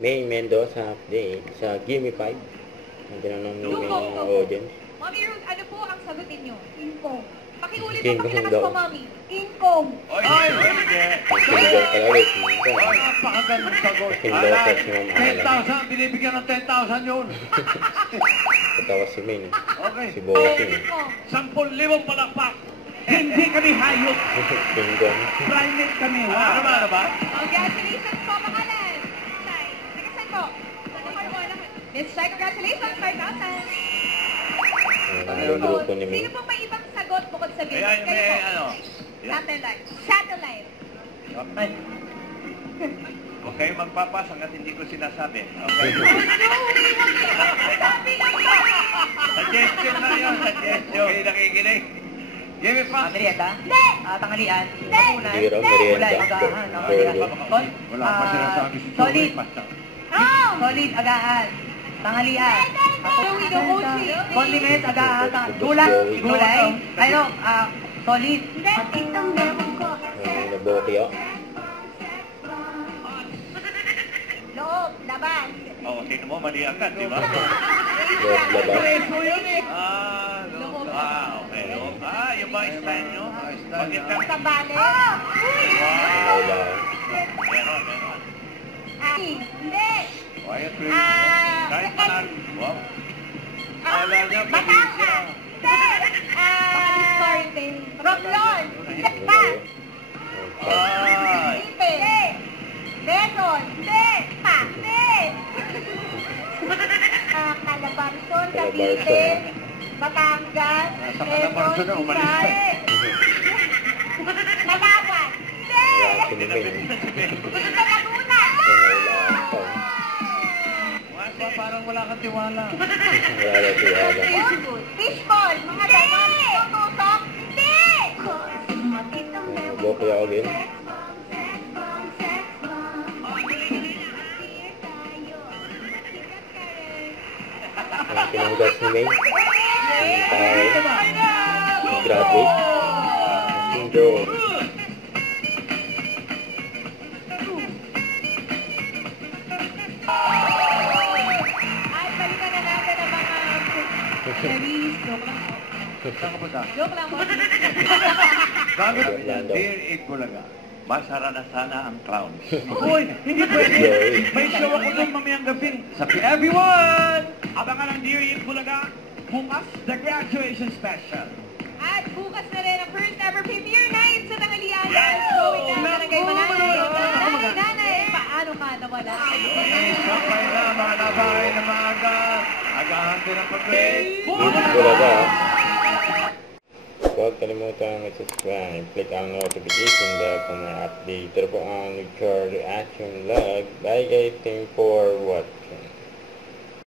May Mendoza update sa Gimme 5. Ang tinanong ni May audience. Mommy Ruth, ano po ang sagot ninyo? Income. Pakiulit King mo, pakilakas Kong po, daw. Mommy. Income. Oy, hindi. Sinigaw pala ulit. Oy, napakagandang sagot. Kasing local si Ma'am Ala. 10,000, binibigyan ng 10,000 yun. Katawa si May. Okay. Si Bossing. 10,000 palakpak. Hindi kami hayop. King Kong. Primate kami. Ano ba? Congratulations po, pangalan. Sai. Nagasan po. Sa number 1. Miss Sai, congratulations, 5,000. Ang grupo ni May. Sino po may ibang sagot bukod sa Venus? Ayan, Kayo may po. ano. Satellite. Satellite. Okay. Okay, magpapas hanggat hindi ko sinasabi. Okay. Sabi lang ba? Suggestion na yun, suggestion. Okay, nakikinig. Give me pa. Merienda? Hindi. Tanghalian? Hindi. Hapunan? Hindi raw merienda. Gulay, agahan? Burger. Wala pa sinasabi si Solid. Oh! Solid, agahan. Tanghalian? Joey, the OG. Condiments, agahan. Gulay? Ano? Solid. Hindi. Itong meron ko. Nabokyo. Loob, labas. Oo, sino mo, mali agad, di ba? Loob labas. Okay. Yung ba style nyo? Pag-internet. Sa bale. Wala. Meron. Hindi. Quiet, please. Kahit Second. panan. Wow. Wala niya, Batasa. Hindi. Romblon. Hindi pa. Ay. Hindi. Quezon. Hindi. Pa. Hindi. Calabarzon, Cavite, Batangas, Nasa Calabarzon na, umalis pa. Palawan. Hindi. Wala si May. Sa Laguna. Wala, parang wala kang tiwala. Wala si Ala. Fishball. Mga ganon. Tutusok. Hindi. Nabokyo again. Ang pinanggas ni May. Ang graduate. Ang Joe. Ay, balikan na natin ang mga Clarice. Joke lang po. Saan ka punta? Joke lang po. Sabi Wala niya, daw. Dear Eid Bulaga, masara na sana ang clowns. Uy, hindi pwede. May show ako doon mamayang gabi. Sabi, everyone! Abangan ang Dear Eid Bulaga, bukas, the graduation special. At bukas na rin ang first ever premiere night sa Tanghalian. Yes! Going down na Barangay Mananay. Oh, Nanay, paano ka nawala? Sabay na, mga nabay na maaga. Agahan din ang pag-play. Wala ba? Huwag kalimutan mag-subscribe. Click ang notification bell para ma-update. Ito po ang Nicole Reaction Vlog. Bye guys. Thank you for watching.